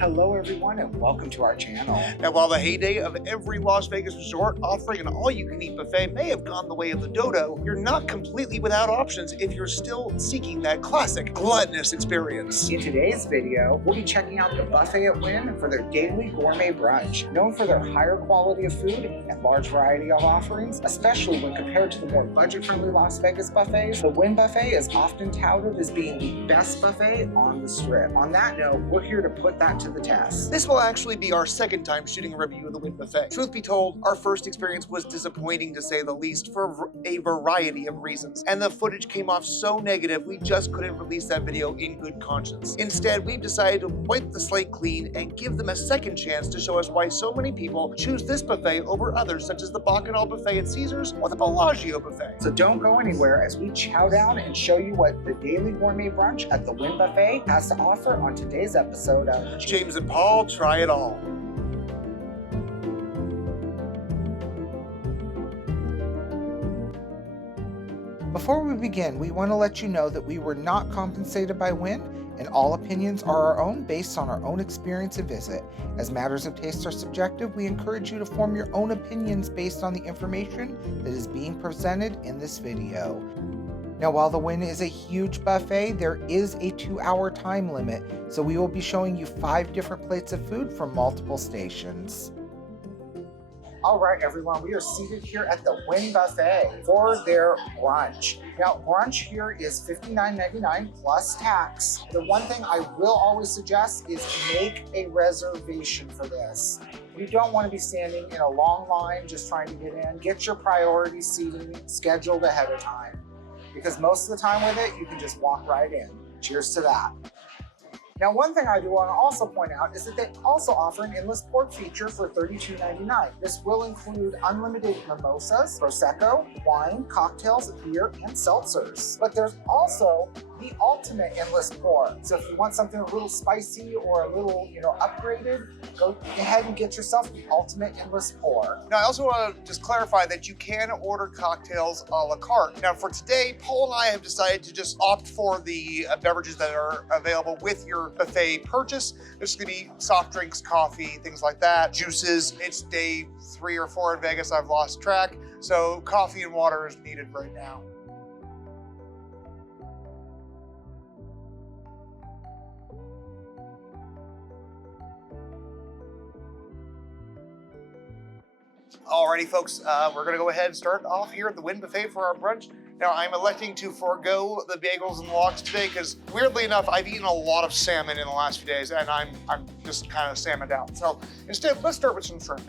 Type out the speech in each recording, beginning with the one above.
Hello everyone and welcome to our channel. Now, while the heyday of every Las Vegas resort offering an all-you-can-eat buffet may have gone the way of the dodo, you're not completely without options if you're still seeking that classic gluttonous experience. In today's video, we'll be checking out the buffet at Wynn for their daily gourmet brunch. Known for their higher quality of food and large variety of offerings, especially when compared to the more budget-friendly Las Vegas buffets, the Wynn Buffet is often touted as being the best buffet on the Strip. On that note, we're here to put that to the test. This will actually be our second time shooting a review of the Wynn Buffet. Truth be told, our first experience was disappointing to say the least for a variety of reasons. And the footage came off so negative, we just couldn't release that video in good conscience. Instead, we've decided to wipe the slate clean and give them a second chance to show us why so many people choose this buffet over others, such as the Bacchanal Buffet at Caesars or the Bellagio Buffet. So don't go anywhere as we chow down and show you what the daily gourmet brunch at the Wynn Buffet has to offer on today's episode of James and Paul Try It All. Before we begin, we want to let you know that we were not compensated by Wynn, and all opinions are our own based on our own experience and visit. As matters of taste are subjective, we encourage you to form your own opinions based on the information that is being presented in this video. Now, while the Wynn is a huge buffet, there is a 2-hour time limit, so we will be showing you 5 different plates of food from multiple stations. All right, everyone, we are seated here at the Wynn Buffet for their brunch. Now, brunch here is $59.99 plus tax. The one thing I will always suggest is make a reservation for this. You don't want to be standing in a long line just trying to get in. Get your priority seating scheduled ahead of time, because most of the time with it, you can just walk right in. Cheers to that. Now, one thing I do want to also point out is that they also offer an endless port feature for $32.99. This will include unlimited mimosas, prosecco, wine, cocktails, beer, and seltzers. But there's also the ultimate endless pour. So if you want something a little spicy or a little, upgraded, go ahead and get yourself the ultimate endless pour. Now, I also want to just clarify that you can order cocktails a la carte. Now, for today, Paul and I have decided to just opt for the beverages that are available with your buffet purchase. There's going to be soft drinks, coffee, things like that, juices. It's day 3 or 4 in Vegas. I've lost track. So coffee and water is needed right now. Alrighty, folks, we're gonna go ahead and start off here at the Wynn Buffet for our brunch. Now, I'm electing to forego the bagels and lox today because, weirdly enough, I've eaten a lot of salmon in the last few days, and I'm just kind of salmoned out. So instead, let's start with some shrimp.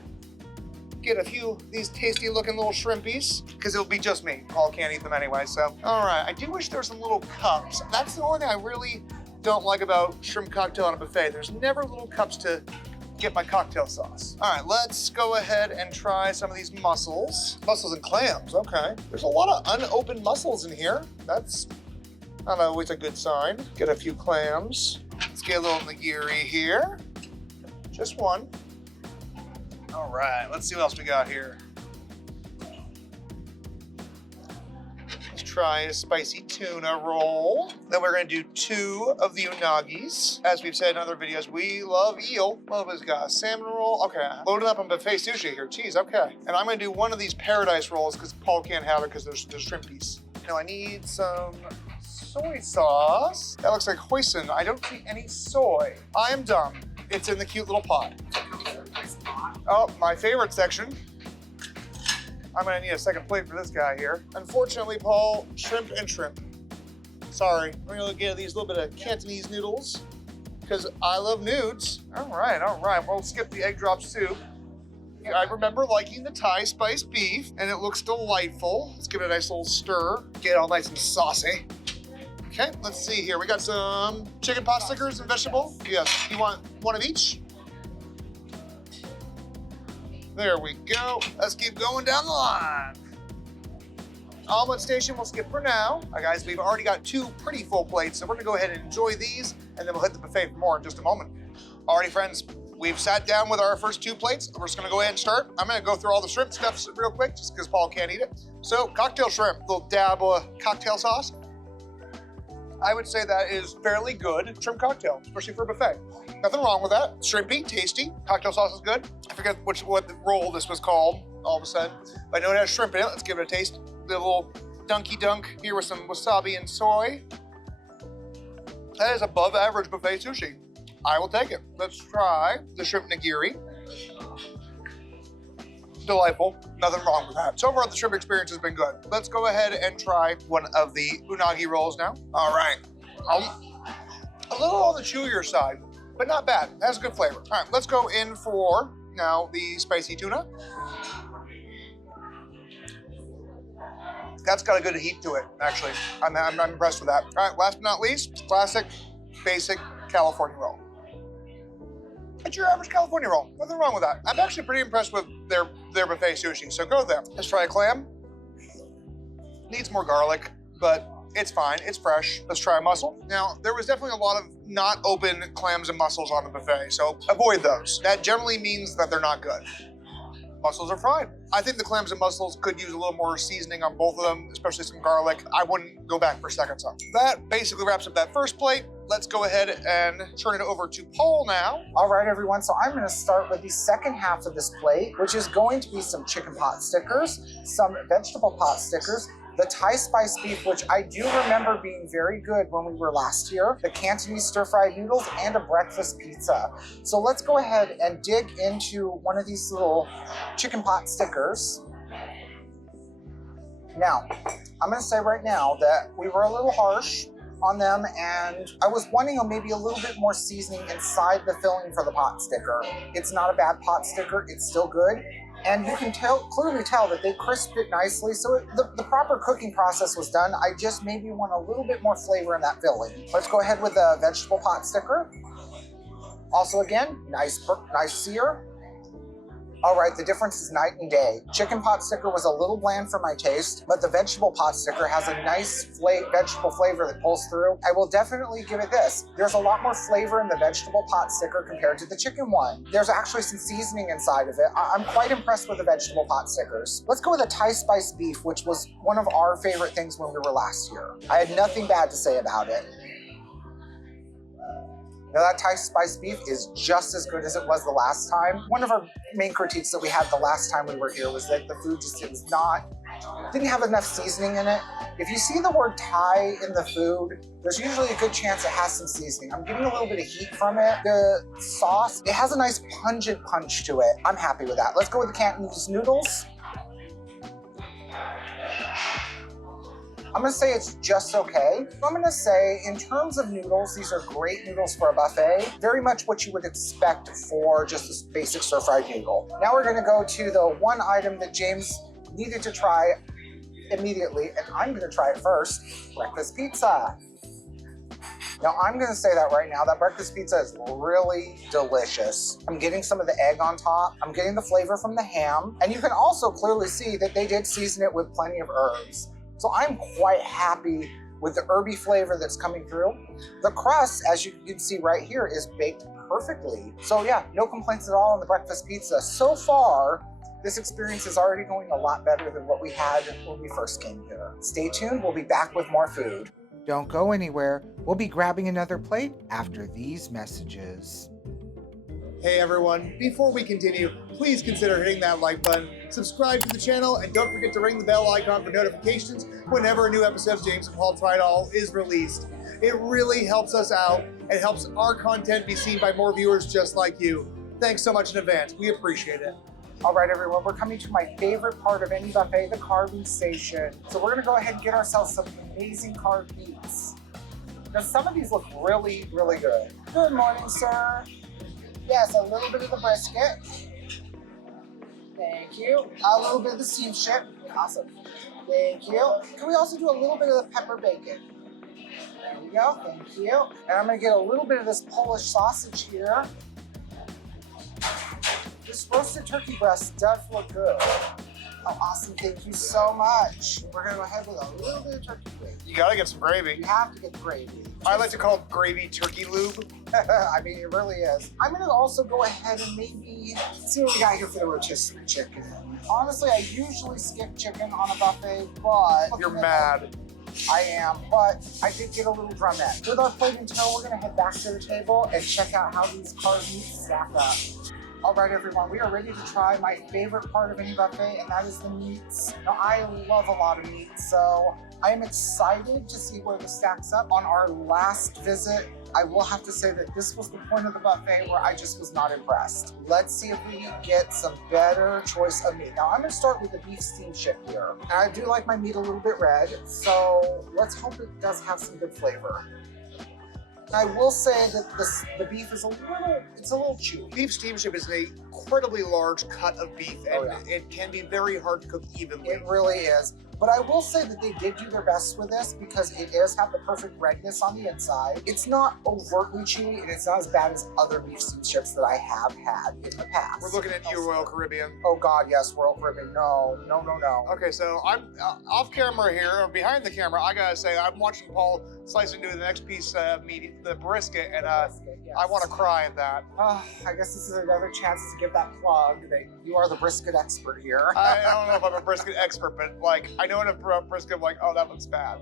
Get a few of these tasty-looking little shrimpies, because it'll be just me. Paul can't eat them anyway, so. All right, I do wish there were some little cups. That's the only thing I really don't like about shrimp cocktail on a buffet. There's never little cups to get my cocktail sauce. All right, let's go ahead and try some of these mussels. Mussels and clams, okay. There's a lot of unopened mussels in here. That's not always a good sign. Get a few clams. Let's get a little nigiri here. Just one. All right, let's see what else we got here. Try a spicy tuna roll. Then we're gonna do 2 of the unagis. As we've said in other videos, we love eel. What was it got? A salmon roll? Okay, loading up on buffet sushi here. Geez, okay. And I'm gonna do 1 of these paradise rolls because Paul can't have it because there's shrimpies. Now I need some soy sauce. That looks like hoisin. I don't see any soy. I am dumb. It's in the cute little pot. Oh, my favorite section. I'm gonna need a second plate for this guy here. Unfortunately, Paul, shrimp and shrimp. Sorry, we're gonna get these little bit of Cantonese noodles because I love nudes. All right, we'll skip the egg drop soup. I remember liking the Thai spiced beef and it looks delightful. Let's give it a nice little stir. Get it all nice and saucy. Okay, let's see here. We got some chicken pot stickers and vegetable. Yes, you want 1 of each? There we go. Let's keep going down the line. Omelet station we'll skip for now. All right, guys, we've already got 2 pretty full plates, so we're gonna go ahead and enjoy these, and then we'll hit the buffet for more in just a moment. Alrighty, friends, we've sat down with our first 2 plates. We're just gonna go ahead and start. I'm gonna go through all the shrimp stuff real quick, just because Paul can't eat it. So, cocktail shrimp, little dab of cocktail sauce. I would say that is fairly good shrimp cocktail, especially for a buffet. Nothing wrong with that. Shrimpy, tasty. Cocktail sauce is good. I forget what the roll this was called all of a sudden. But I know it has shrimp in it. Let's give it a taste. The little dunky dunk here with some wasabi and soy. That is above average buffet sushi. I will take it. Let's try the shrimp nigiri. Delightful. Nothing wrong with that. So far, the shrimp experience has been good. Let's go ahead and try one of the unagi rolls now. All right. A little on the chewier side, but not bad. It has a good flavor. All right, let's go in for now the spicy tuna. That's got a good heat to it, actually. I'm impressed with that. All right, last but not least, classic, basic California roll. It's your average California roll. Nothing wrong with that. I'm actually pretty impressed with their buffet sushi, so go there. Let's try a clam. Needs more garlic, but it's fine, it's fresh. Let's try a mussel. Now, there was definitely a lot of not open clams and mussels on the buffet, so avoid those. That generally means that they're not good. Mussels are fine. I think the clams and mussels could use a little more seasoning on both of them, especially some garlic. I wouldn't go back for seconds on. That basically wraps up that first plate. Let's go ahead and turn it over to Paul now. All right, everyone, so I'm gonna start with the second half of this plate, which is going to be some chicken pot stickers, some vegetable pot stickers, the Thai spice beef, which I do remember being very good when we were last here, the Cantonese stir-fried noodles, and a breakfast pizza. So let's go ahead and dig into one of these little chicken pot stickers. Now, I'm gonna say right now that we were a little harsh on them, and I was wanting maybe a little bit more seasoning inside the filling for the pot sticker. It's not a bad pot sticker, it's still good. And you can clearly tell that they crisped it nicely, so the proper cooking process was done. I just maybe want a little bit more flavor in that filling. Let's go ahead with the vegetable pot sticker. Also again, nice sear. All right, the difference is night and day. Chicken pot sticker was a little bland for my taste, but the vegetable pot sticker has a nice vegetable flavor that pulls through. I will definitely give it this. There's a lot more flavor in the vegetable pot sticker compared to the chicken one. There's actually some seasoning inside of it. I'm quite impressed with the vegetable pot stickers. Let's go with the Thai spice beef, which was one of our favorite things when we were last year. I had nothing bad to say about it. Now that Thai spice beef is just as good as it was the last time. One of our main critiques that we had the last time we were here was that the food didn't have enough seasoning in it. If you see the word Thai in the food, there's usually a good chance it has some seasoning. I'm getting a little bit of heat from it. The sauce, it has a nice pungent punch to it. I'm happy with that. Let's go with the Cantonese noodles. I'm gonna say it's just okay. I'm gonna say in terms of noodles, these are great noodles for a buffet. Very much what you would expect for just this basic stir-fried noodle. Now we're gonna go to the one item that James needed to try immediately, and I'm gonna try it first, breakfast pizza. Now I'm gonna say that right now, that breakfast pizza is really delicious. I'm getting some of the egg on top. I'm getting the flavor from the ham. And you can also clearly see that they did season it with plenty of herbs. So I'm quite happy with the herby flavor that's coming through. The crust, as you can see right here, is baked perfectly. So yeah, no complaints at all on the breakfast pizza. So far, this experience is already going a lot better than what we had when we first came here. Stay tuned, we'll be back with more food. Don't go anywhere. We'll be grabbing another plate after these messages. Hey everyone, before we continue, please consider hitting that like button, subscribe to the channel, and don't forget to ring the bell icon for notifications whenever a new episode of James and Paul Try It All is released. It really helps us out and helps our content be seen by more viewers just like you. Thanks so much in advance, we appreciate it. All right, everyone, we're coming to my favorite part of any buffet, the carving station. So we're gonna go ahead and get ourselves some amazing carved meats. Now, some of these look really, really good. Good morning, sir. Yes, a little bit of the brisket. Thank you. A little bit of the steamed ship. Awesome. Thank you. Can we also do a little bit of the pepper bacon? There we go. Thank you. And I'm gonna get a little bit of this Polish sausage here. This roasted turkey breast does look good. Oh, awesome. Thank you so much. We're going to go ahead with a little bit of turkey gravy. You gotta get some gravy. You have to get gravy. I like to call it gravy turkey lube. I mean, it really is. I'm going to also go ahead and maybe see what we got here for the rotisserie chicken. Honestly, I usually skip chicken on a buffet, but... You're mad. I am, but I did get a little drumette. With our plate in tow, we're gonna head back to the table and check out how these carved meats stack up. All right, everyone, we are ready to try my favorite part of any buffet, and that is the meats. Now, I love a lot of meat, so I am excited to see where this stacks up. On our last visit, I will have to say that this was the point of the buffet where I just was not impressed. Let's see if we can get some better choice of meat. Now, I'm gonna start with the beef steamship here. And I do like my meat a little bit red, so let's hope it does have some good flavor. I will say that the beef is a little chewy. Beef steamship is an incredibly large cut of beef, and it can be very hard to cook evenly. It really is. But I will say that they did do their best with this because it does have the perfect redness on the inside. It's not overtly chewy, and it's not as bad as other beef steamships that I have had in the past. We're looking at you, Royal Caribbean. Oh God, yes, Royal Caribbean. No. Okay, so I'm off camera here, or behind the camera. I gotta say, I'm watching Paul slice into the next piece of meat, the brisket, and I want to cry at that. I guess this is another chance to give that plug that you are the brisket expert here. I don't know if I'm a brisket expert, but like I know enough about brisket. I'm like, oh, that looks bad.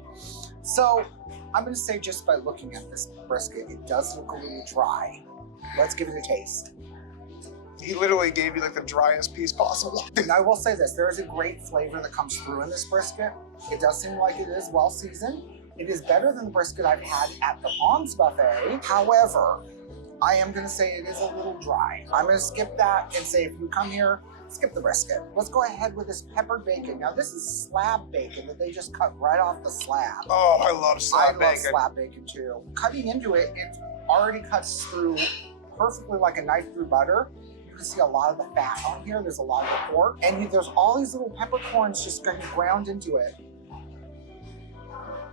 So I'm gonna say just by looking at this brisket, it does look a little dry. Let's give it a taste. He literally gave you like the driest piece possible. And I will say this, there is a great flavor that comes through in this brisket. It does seem like it is well seasoned. It is better than the brisket I've had at the Palms Buffet. However, I am gonna say it is a little dry. I'm gonna skip that and say if you come here, skip the brisket. Let's go ahead with this peppered bacon. Now this is slab bacon that they just cut right off the slab. Oh, I love slab bacon. I love slab bacon too. Cutting into it, it already cuts through perfectly like a knife through butter. You can see a lot of the fat on here. There's a lot of the pork. And there's all these little peppercorns just getting ground into it.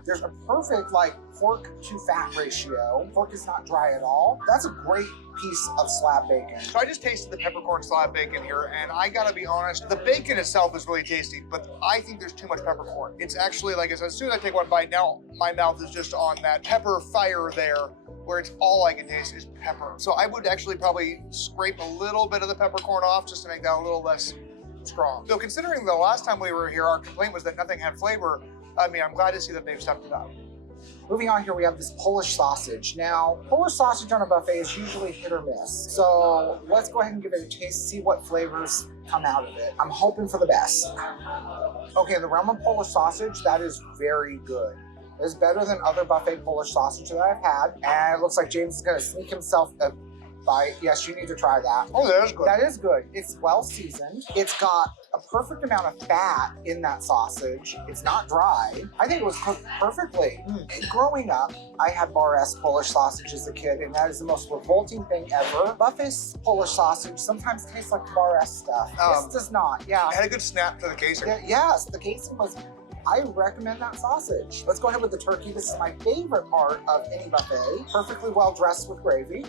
There's a perfect like pork to fat ratio. Pork is not dry at all. That's a great piece of slab bacon. So I just tasted the peppercorn slab bacon here, and I gotta be honest, the bacon itself is really tasty, but I think there's too much peppercorn. It's actually like, as soon as I take one bite, now my mouth is just on that pepper fire there, where it's all I can taste is pepper. So I would actually probably scrape a little bit of the peppercorn off just to make that a little less strong. So considering the last time we were here, our complaint was that nothing had flavor, I mean, I'm glad to see that they've stepped it up. Moving on here, we have this Polish sausage. Now, Polish sausage on a buffet is usually hit or miss. So let's go ahead and give it a taste, see what flavors come out of it. I'm hoping for the best. Okay, in the realm of Polish sausage, that is very good. It's better than other buffet Polish sausage that I've had. And it looks like James is gonna sneak himself a bite. Yes, you need to try that. Oh, that is good. That is good. It's well seasoned. It's got a perfect amount of fat in that sausage. It's not dry. I think it was cooked perfectly. Growing up, I had bar-S Polish sausage as a kid, and that is the most revolting thing ever. Buffet Polish sausage sometimes tastes like bar-S stuff. This does not, yeah. It had a good snap to the casing. Yes, the casing was, I recommend that sausage. Let's go ahead with the turkey. This is my favorite part of any buffet. Perfectly well dressed with gravy.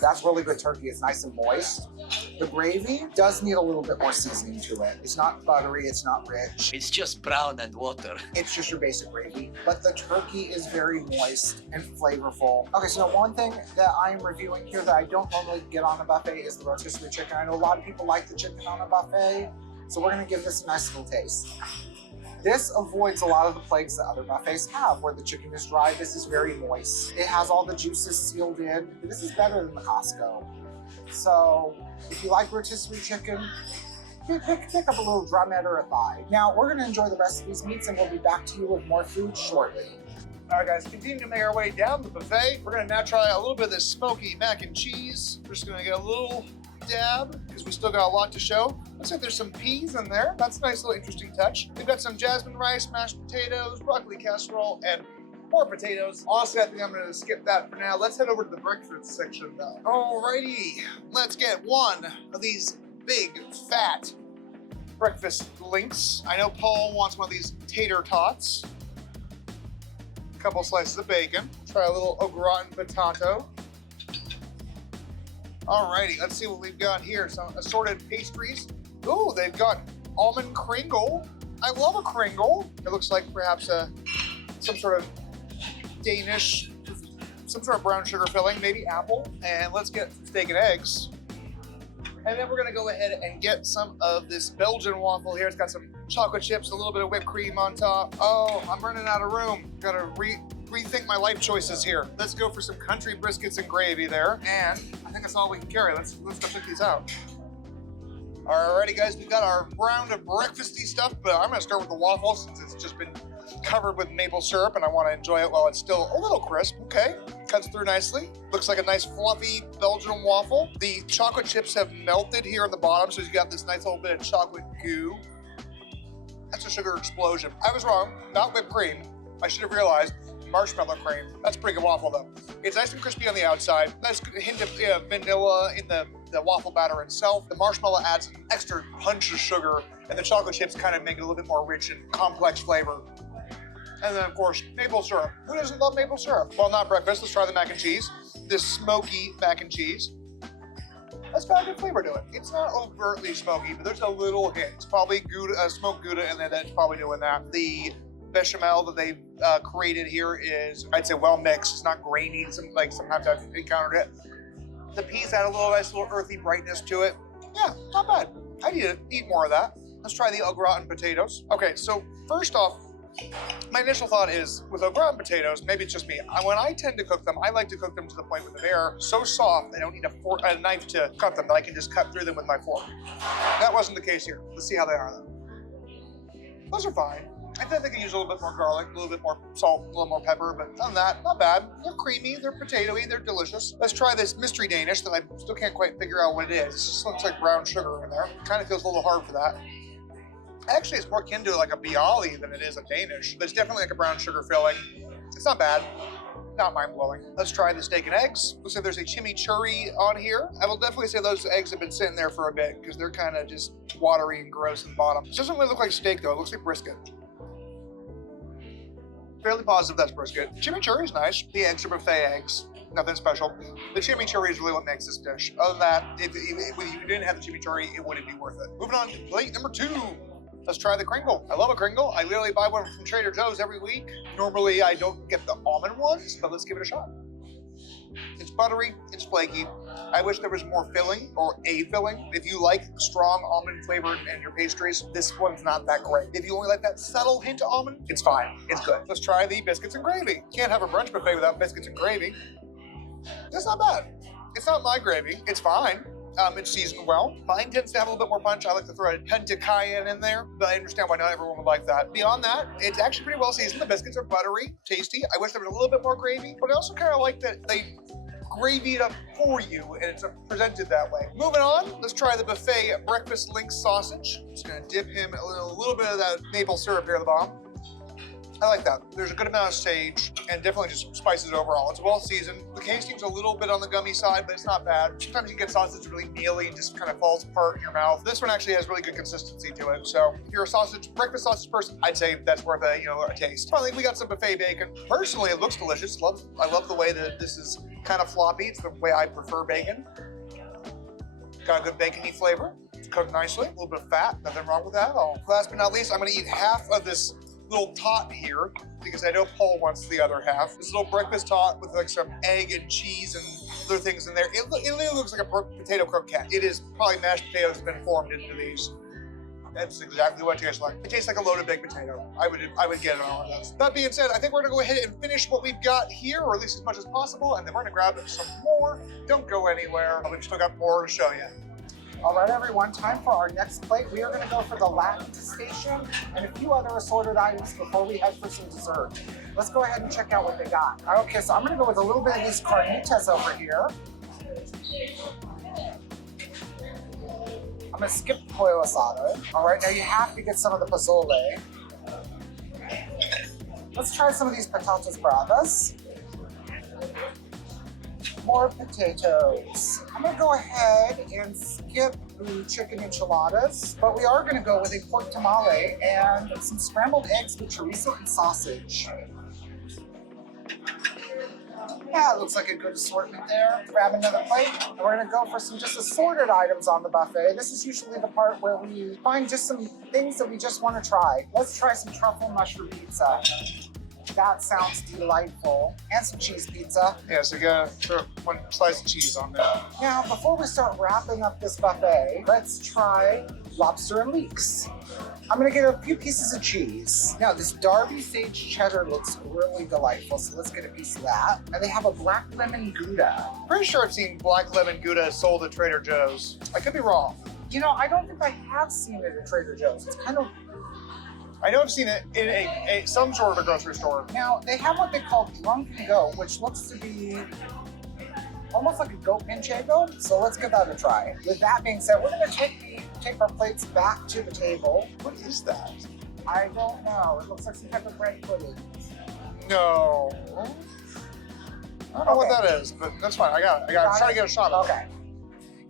That's really good turkey. It's nice and moist. The gravy does need a little bit more seasoning to it. It's not buttery, it's not rich. It's just brown and water. It's just your basic gravy. But the turkey is very moist and flavorful. Okay, so one thing that I am reviewing here that I don't normally get on a buffet is the rotisserie chicken. I know a lot of people like the chicken on a buffet, so we're gonna give this a nice little taste. This avoids a lot of the plagues that other buffets have, where the chicken is dry. This is very moist. It has all the juices sealed in. This is better than the Costco. So if you like rotisserie chicken, pick up a little drumette or a thigh. Now we're gonna enjoy the rest of these meats and we'll be back to you with more food shortly. All right, guys, continue to make our way down the buffet. We're gonna now try a little bit of this smoky mac and cheese. We're just gonna get a little dab because we still got a lot to show. Looks like there's some peas in there. That's a nice little interesting touch. We've got some jasmine rice, mashed potatoes, broccoli casserole, and more potatoes. Honestly, I think I'm gonna skip that for now. Let's head over to the breakfast section though. Alrighty, let's get one of these big, fat breakfast links. I know Paul wants one of these tater tots. A couple slices of bacon. Try a little au gratin potato. Alrighty, let's see what we've got here. Some assorted pastries. Ooh, they've got almond kringle. I love a kringle. It looks like perhaps some sort of Danish, some sort of brown sugar filling, maybe apple. And let's get steak and eggs. And then we're gonna go ahead and get some of this Belgian waffle here. It's got some chocolate chips, a little bit of whipped cream on top. Oh, I'm running out of room. Gotta rethink my life choices here. Let's go for some country briskets and gravy there. And I think that's all we can carry. Let's go check these out. Alrighty guys, we've got our round of breakfasty stuff, but I'm gonna start with the waffles since it's just been covered with maple syrup and I wanna enjoy it while it's still a little crisp. Okay, cuts through nicely. Looks like a nice fluffy Belgian waffle. The chocolate chips have melted here on the bottom, so you got this nice little bit of chocolate goo. That's a sugar explosion. I was wrong, not whipped cream. I should have realized marshmallow cream. That's a pretty good waffle though. It's nice and crispy on the outside. Nice hint of vanilla in the waffle batter itself. The marshmallow adds an extra punch of sugar, and the chocolate chips kind of make it a little bit more rich and complex flavor. And then of course, maple syrup. Who doesn't love maple syrup? Well, not breakfast. Let's try the mac and cheese. This smoky mac and cheese. That's got a good flavor to it. It's not overtly smoky, but there's a little hint. It's probably Gouda, smoked Gouda, and then that's probably doing that. The bechamel that they've created here is, I'd say, well mixed. It's not grainy. Sometimes I've encountered it. The peas add a nice little earthy brightness to it. Yeah, not bad. I eat more of that. Let's try the au gratin potatoes. Okay, so first off, my initial thought is with au gratin potatoes, maybe it's just me. When I tend to cook them, I like to cook them to the point where they're so soft, I don't need a knife to cut them, that I can just cut through them with my fork. That wasn't the case here. Let's see how they are though. Those are fine. I think they could use a little bit more garlic, a little bit more salt, a little more pepper, but other than that, not bad. They're creamy, they're potatoey, they're delicious. Let's try this mystery Danish that I still can't quite figure out what it is. It just looks like brown sugar in there. Kind of feels a little hard for that. Actually, it's more akin to like a bialy than it is a Danish, but it's definitely like a brown sugar filling. It's not bad. Not mind-blowing. Let's try the steak and eggs. Looks like there's a chimichurri on here. I will definitely say those eggs have been sitting there for a bit because they're kind of just watery and gross at the bottom. It doesn't really look like steak though, it looks like brisket. Fairly positive that's brisket. Chimichurri is nice. The eggs are buffet eggs. Nothing special. The chimichurri is really what makes this dish. Other than that, if you didn't have the chimichurri, it wouldn't be worth it. Moving on to plate number 2. Let's try the Kringle. I love a Kringle. I literally buy one from Trader Joe's every week. Normally, I don't get the almond ones, but let's give it a shot. It's buttery, it's flaky. I wish there was more filling, or a filling. If you like strong almond flavor in your pastries, this one's not that great. If you only like that subtle hint of almond, it's fine, it's good. Let's try the biscuits and gravy. Can't have a brunch buffet without biscuits and gravy. That's not bad. It's not my gravy, it's fine. It's seasoned well. Mine tends to have a little bit more punch. I like to throw a hint of cayenne in there, but I understand why not everyone would like that. Beyond that, it's actually pretty well seasoned. The biscuits are buttery, tasty. I wish there was a little bit more gravy, but I also kind of like that they gravy it up for you and it's presented that way. Moving on, let's try the buffet breakfast link sausage. Just gonna dip him in a little bit of that maple syrup here at the bottom. I like that. There's a good amount of sage and definitely just spices overall. It's well seasoned. The casing's a little bit on the gummy side, but it's not bad. Sometimes you get sausage really mealy and just kind of falls apart in your mouth. This one actually has really good consistency to it. So if you're a breakfast sausage person, I'd say that's worth a taste. Finally, we got some buffet bacon. Personally, it looks delicious. I love the way that this is kind of floppy. It's the way I prefer bacon. Got a good bacony flavor. It's cooked nicely. A little bit of fat. Nothing wrong with that at all. Last but not least, I'm gonna eat half of this little tot here because I know Paul wants the other half. This little breakfast tot with like some egg and cheese and other things in there. It literally looks like a potato croquette. It is probably mashed potatoes been formed into these. That's exactly what it tastes like. It tastes like a loaded baked potato. I would get it on one of those. That being said, I think we're gonna go ahead and finish what we've got here, or at least as much as possible, and then we're gonna grab some more. Don't go anywhere. We've still got more to show you. All right, everyone, time for our next plate. We are gonna go for the Latin station and a few other assorted items before we head for some dessert. Let's go ahead and check out what they got. Okay, so I'm gonna go with a little bit of these carnitas over here. I'm gonna skip the pollo asado. All right, now you have to get some of the pozole. Let's try some of these patatas bravas. More potatoes. I'm gonna go ahead and skip the chicken enchiladas, but we are gonna go with a pork tamale and some scrambled eggs with chorizo and sausage. Yeah, it looks like a good assortment there. Grab another plate, and we're gonna go for some just assorted items on the buffet. This is usually the part where we find just some things that we just wanna try. Let's try some truffle mushroom pizza. That sounds delightful. And some cheese pizza. Yeah, so you gotta throw one slice of cheese on there. Now, before we start wrapping up this buffet, let's try lobster and leeks. I'm gonna get a few pieces of cheese. Now, this Derby sage cheddar looks really delightful, so let's get a piece of that. And they have a black lemon Gouda. Pretty sure I've seen black lemon Gouda sold at Trader Joe's. I could be wrong. You know, I don't think I have seen it at Trader Joe's. It's kind of... I know I've seen it in some sort of a grocery store. Now, they have what they call drunken goat, which looks to be almost like a goat manchego. So let's give that a try. With that being said, we're gonna take our plates back to the table. What is that? I don't know. It looks like some type of bread pudding. No. I don't know what that is, but that's fine. I got it. I'm trying to get a shot of it. Okay.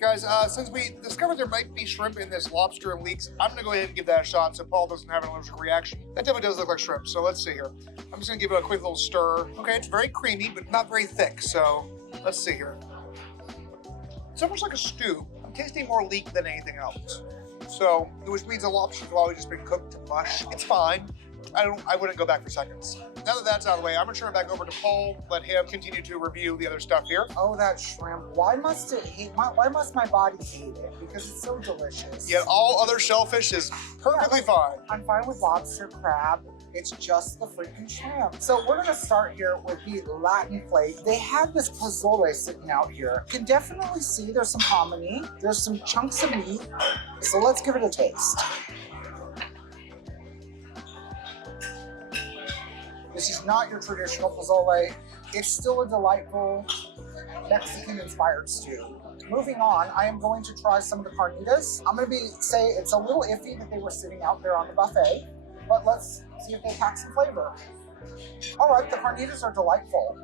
Guys, since we discovered there might be shrimp in this lobster and leeks, I'm gonna go ahead and give that a shot so Paul doesn't have an allergic reaction. That definitely does look like shrimp, so let's see here. I'm just gonna give it a quick little stir. Okay, it's very creamy, but not very thick, so let's see here. It's almost like a stew. I'm tasting more leek than anything else. So, which means the lobster's probably just been cooked to mush. It's fine. I wouldn't go back for seconds. Now that that's out of the way, I'm gonna turn it back over to Paul, let him continue to review the other stuff here. Oh, that shrimp. Why must my body hate it? Because it's so delicious. Yet all other shellfish is perfectly fine. I'm fine with lobster, crab. It's just the freaking shrimp. So we're gonna start here with the Latin plate. They have this pozole sitting out here. You can definitely see there's some hominy. There's some chunks of meat. So let's give it a taste. This is not your traditional pozole. It's still a delightful Mexican-inspired stew. Moving on, I am going to try some of the carnitas. I'm gonna say it's a little iffy that they were sitting out there on the buffet, but let's see if they pack some flavor. All right, the carnitas are delightful.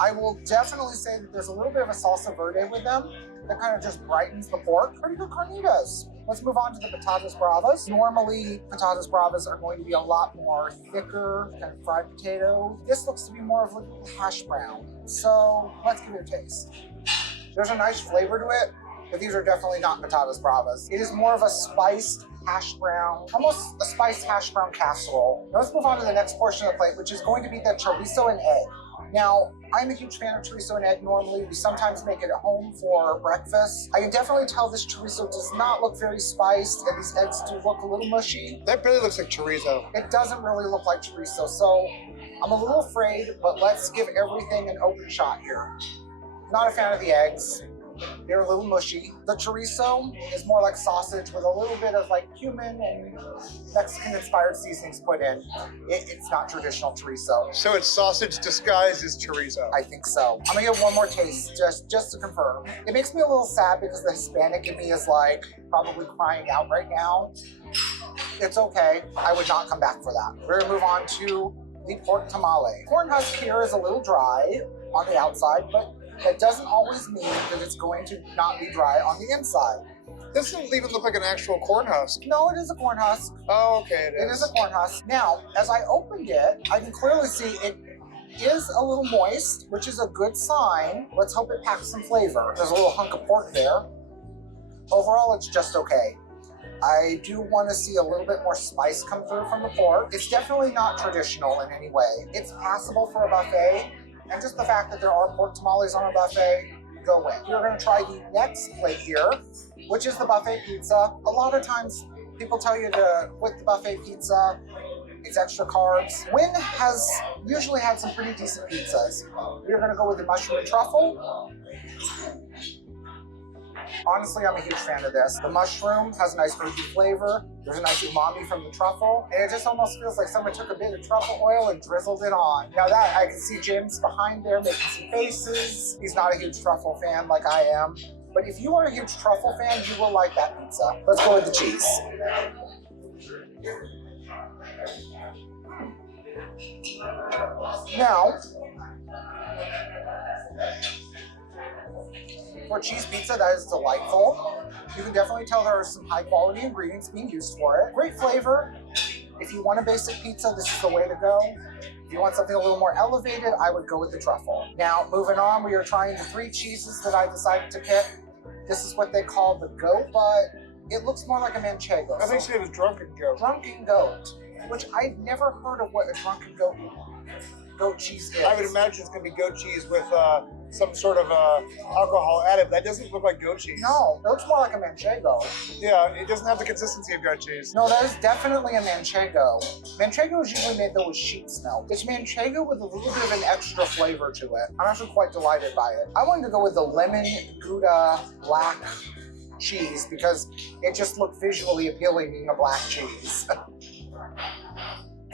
I will definitely say that there's a little bit of a salsa verde with them that kind of just brightens the pork. Pretty good carnitas. Let's move on to the patatas bravas. Normally, patatas bravas are going to be a lot more thicker, kind of fried potato. This looks to be more of a hash brown. So let's give it a taste. There's a nice flavor to it, but these are definitely not patatas bravas. It is more of a spiced hash brown, almost a spiced hash brown casserole. Now let's move on to the next portion of the plate, which is going to be the chorizo and egg. Now, I'm a huge fan of chorizo and egg normally. We sometimes make it at home for breakfast. I can definitely tell this chorizo does not look very spiced, and these eggs do look a little mushy. That really looks like chorizo. It doesn't really look like chorizo, so I'm a little afraid, but let's give everything an open shot here. Not a fan of the eggs. They're a little mushy. The chorizo is more like sausage with a little bit of like cumin and Mexican-inspired seasonings put in. It's not traditional chorizo. So it's sausage disguised as chorizo. I think so. I'm gonna give one more taste just to confirm. It makes me a little sad because the Hispanic in me is like probably crying out right now. It's okay. I would not come back for that. We're gonna move on to the pork tamale. Corn husk here is a little dry on the outside, but that doesn't always mean that it's going to not be dry on the inside. This doesn't even look like an actual corn husk. No, it is a corn husk. Oh, okay, It is a corn husk. Now, as I opened it, I can clearly see it is a little moist, which is a good sign. Let's hope it packs some flavor. There's a little hunk of pork there. Overall, it's just okay. I do want to see a little bit more spice come through from the pork. It's definitely not traditional in any way. It's passable for a buffet. And just the fact that there are pork tamales on a buffet, go win. We're gonna try the next plate here, which is the buffet pizza. A lot of times people tell you to quit the buffet pizza, it's extra carbs. Wynn has usually had some pretty decent pizzas. We're gonna go with the mushroom and truffle. Honestly, I'm a huge fan of this. The mushroom has a nice earthy flavor. There's a nice umami from the truffle. And it just almost feels like someone took a bit of truffle oil and drizzled it on. Now that, I can see Jim's behind there making some faces. He's not a huge truffle fan like I am. But if you are a huge truffle fan, you will like that pizza. Let's go with the cheese. Now, for cheese pizza, that is delightful. You can definitely tell there are some high quality ingredients being used for it. Great flavor. If you want a basic pizza, this is the way to go. If you want something a little more elevated, I would go with the truffle. Now, moving on, we are trying the 3 cheeses that I decided to pick. This is what they call the goat, but it looks more like a manchego. I think it was drunken goat. Drunken goat, which I've never heard of what a drunken goat goat cheese is. I would imagine it's gonna be goat cheese with some sort of alcohol added. That doesn't look like goat cheese. No, it looks more like a manchego. Yeah, it doesn't have the consistency of goat cheese. No, that is definitely a manchego. Manchego is usually made though with sheep's milk. It's manchego with a little bit of an extra flavor to it. I'm actually quite delighted by it. I wanted to go with the lemon Gouda black cheese because it just looked visually appealing being a black cheese.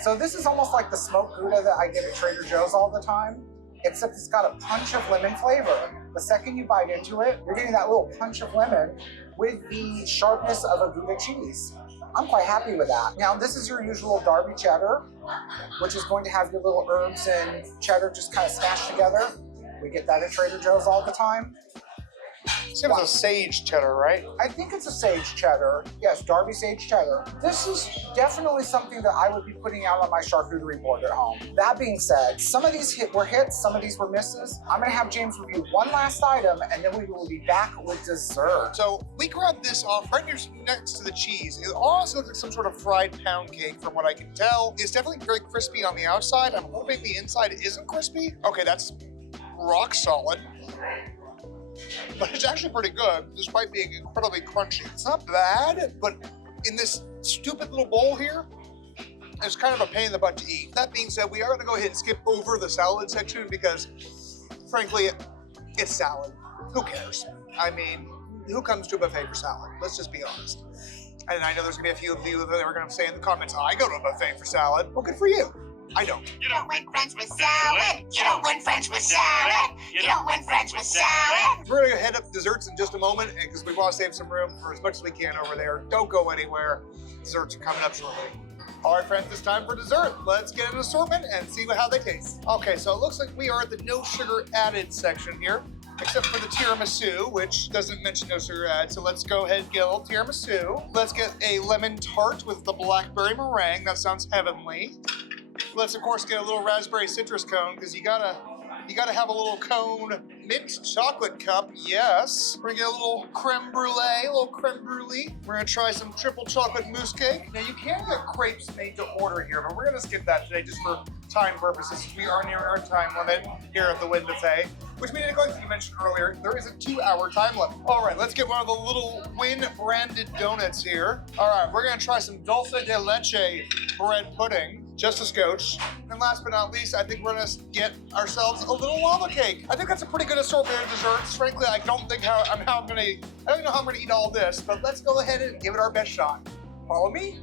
So this is almost like the smoked Gouda that I get at Trader Joe's all the time, except it's got a punch of lemon flavor. The second you bite into it, you're getting that little punch of lemon with the sharpness of a Gouda cheese. I'm quite happy with that. Now, this is your usual Derby cheddar, which is going to have your little herbs and cheddar just kind of smashed together. We get that at Trader Joe's all the time. It's a sage cheddar, right? I think it's a sage cheddar. Yes, Derby sage cheddar. This is definitely something that I would be putting out on my charcuterie board at home. That being said, some of these were hits, some of these were misses. I'm gonna have James review one last item and then we will be back with dessert. So we grabbed this off right next to the cheese. It also looks like some sort of fried pound cake from what I can tell. It's definitely very crispy on the outside. I'm hoping the inside isn't crispy. Okay, that's rock solid. But it's actually pretty good, despite being incredibly crunchy. It's not bad, but in this stupid little bowl here, it's kind of a pain in the butt to eat. That being said, we are gonna go ahead and skip over the salad section because, frankly, it's salad. Who cares? I mean, who comes to a buffet for salad? Let's just be honest. And I know there's gonna be a few of you that are gonna say in the comments, I go to a buffet for salad. Well, good for you. I don't. You don't win French with salad. You don't win French with salad. You don't win French with salad. We're gonna head up desserts in just a moment because we want to save some room for as much as we can over there. Don't go anywhere. Desserts are coming up shortly. All right, friends, it's time for dessert. Let's get an assortment and see how they taste. Okay, so it looks like we are at the no sugar added section here, except for the tiramisu, which doesn't mention no sugar added. So let's go ahead and get a little tiramisu. Let's get a lemon tart with the blackberry meringue. That sounds heavenly. Let's of course get a little raspberry citrus cone because you gotta have a little cone mint chocolate cup. Yes. We're gonna get a little creme brulee. We're gonna try some triple chocolate mousse cake. Now you can get crepes made to order here, but we're gonna skip that today just for time purposes. We are near our time limit here at the Wynn Buffet, which we didn't go into mention earlier. There is a 2-hour time limit. All right, let's get one of the little Wynn branded donuts here. All right, we're gonna try some dulce de leche bread pudding. Just a scotch. And last but not least, I think we're gonna get ourselves a little lava cake. I think that's a pretty good assortment of desserts. Frankly, I don't know how I'm gonna eat all this, but let's go ahead and give it our best shot. Follow me?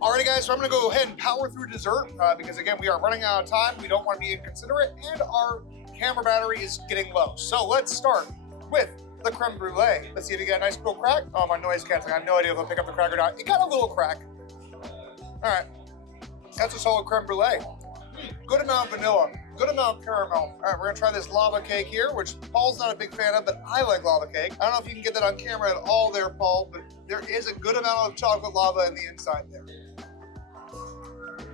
Alrighty guys, so I'm gonna go ahead and power through dessert because again, we are running out of time. We don't wanna be inconsiderate and our camera battery is getting low. So let's start with the creme brulee. Let's see if you get a nice little crack. Oh, my noise canceling. I have no idea if I'll pick up the crack or not. It got a little crack. All right. That's a solid creme brulee. Good amount of vanilla, good amount of caramel. All right, we're gonna try this lava cake here, which Paul's not a big fan of, but I like lava cake. I don't know if you can get that on camera at all there, Paul, but there is a good amount of chocolate lava in the inside there.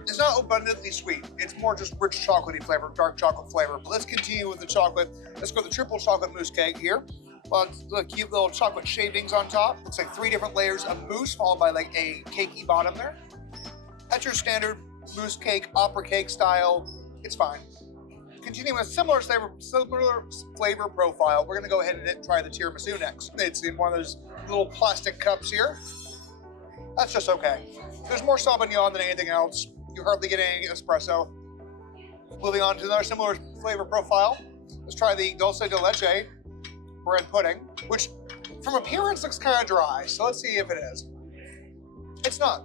It's not abundantly sweet. It's more just rich chocolatey flavor, dark chocolate flavor. But let's continue with the chocolate. Let's go with the triple chocolate mousse cake here. Look, cute little chocolate shavings on top. Looks like 3 different layers of mousse followed by like a cakey bottom there. That's your standard mousse cake, opera cake style. It's fine. Continuing with similar flavor profile, we're gonna go ahead and try the tiramisu next. It's in one of those little plastic cups here. That's just okay. There's more Sauvignon than anything else. You hardly get any espresso. Moving on to another similar flavor profile. Let's try the dulce de leche bread pudding, which from appearance looks kind of dry. So let's see if it is. It's not.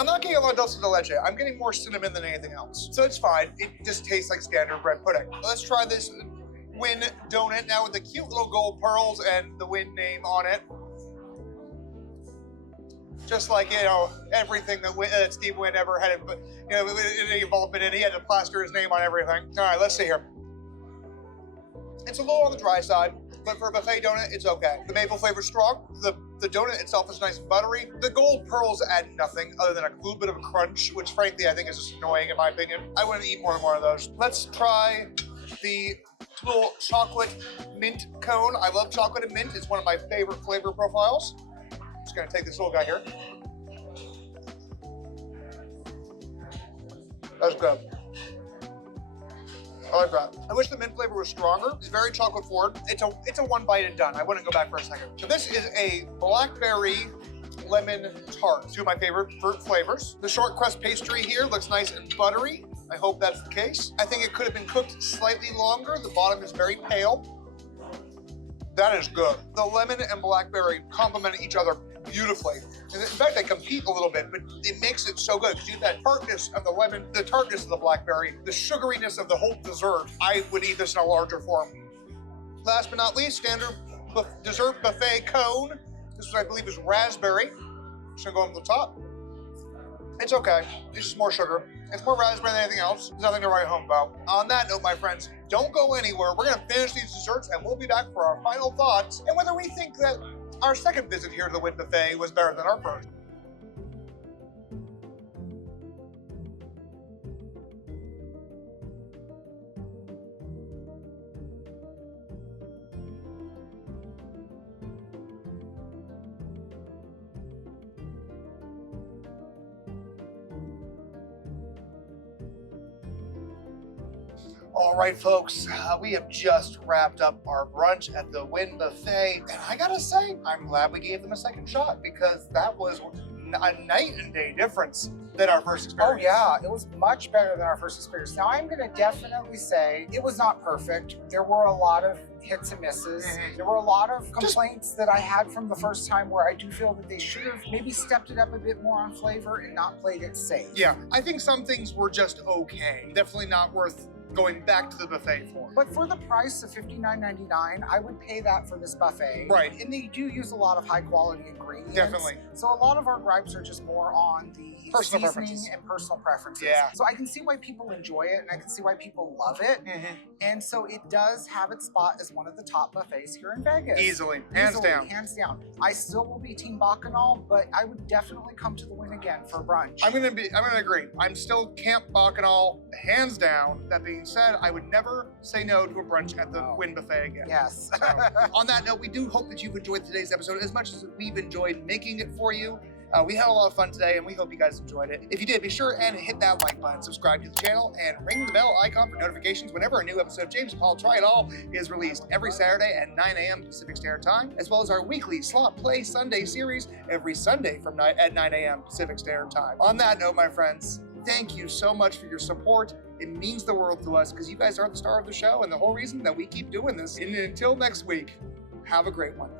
I'm not getting a lot of dulce de leche. I'm getting more cinnamon than anything else. So it's fine. It just tastes like standard bread pudding. Let's try this Wynn donut now with the cute little gold pearls and the Wynn name on it. Just like, you know, everything that Steve Wynn ever had, any involvement in, he had to plaster his name on everything. All right, let's see here. It's a little on the dry side, but for a buffet donut, it's okay. The maple flavor's strong. The donut itself is nice and buttery. The gold pearls add nothing other than a little bit of a crunch, which frankly I think is just annoying in my opinion. I wouldn't eat more than one of those. Let's try the little chocolate mint cone. I love chocolate and mint. It's one of my favorite flavor profiles. Just gonna take this little guy here. That's good. I like that. I wish the mint flavor was stronger. It's very chocolate forward. It's a one bite and done. I wouldn't go back for a second. So this is a blackberry lemon tart. Two of my favorite fruit flavors. The short crust pastry here looks nice and buttery. I hope that's the case. I think it could have been cooked slightly longer. The bottom is very pale. That is good. The lemon and blackberry complement each other beautifully. In fact, they compete a little bit, but it makes it so good because you get that tartness of the lemon, the tartness of the blackberry, the sugariness of the whole dessert. I would eat this in a larger form. Last but not least, standard dessert buffet cone. This is, I believe, is raspberry. Just gonna go on the top. It's okay. It's just more sugar. It's more raspberry than anything else. There's nothing to write home about. On that note, my friends, don't go anywhere. We're gonna finish these desserts and we'll be back for our final thoughts and whether we think that our second visit here to the Wynn Buffet was better than our first. All right, folks, we have just wrapped up our brunch at the Wynn Buffet. And I gotta say, I'm glad we gave them a second shot because that was a night and day difference than our first experience. Oh yeah, it was much better than our first experience. Now I'm gonna definitely say it was not perfect. There were a lot of hits and misses. There were a lot of complaints that I had from the first time where I do feel that they should have maybe stepped it up a bit more on flavor and not played it safe. Yeah, I think some things were just okay. Definitely not worth going back to the buffet for. But for the price of $59.99, I would pay that for this buffet. Right. And they do use a lot of high quality ingredients. Definitely. So a lot of our gripes are just more on the Personal seasoning preferences. and personal preferences. Yeah. So I can see why people enjoy it and I can see why people love it. And so it does have its spot as one of the top buffets here in Vegas. Easily, hands down. Hands down. I still will be Team Bacchanal, but I would definitely come to the Wynn again for brunch. I'm gonna agree. I'm still Camp Bacchanal, hands down. That being said, I would never say no to a brunch at the Wynn Buffet again. Yes. So, on that note, we do hope that you've enjoyed today's episode as much as we've enjoyed making it for you. We had a lot of fun today, and we hope you guys enjoyed it. If you did, be sure and hit that like button, subscribe to the channel, and ring the bell icon for notifications whenever a new episode of James and Paul Try It All is released every Saturday at 9 a.m. Pacific Standard Time, as well as our weekly Slot Play Sunday series every Sunday at 9 a.m. Pacific Standard Time. On that note, my friends, thank you so much for your support. It means the world to us because you guys are the star of the show and the whole reason that we keep doing this. And until next week, have a great one.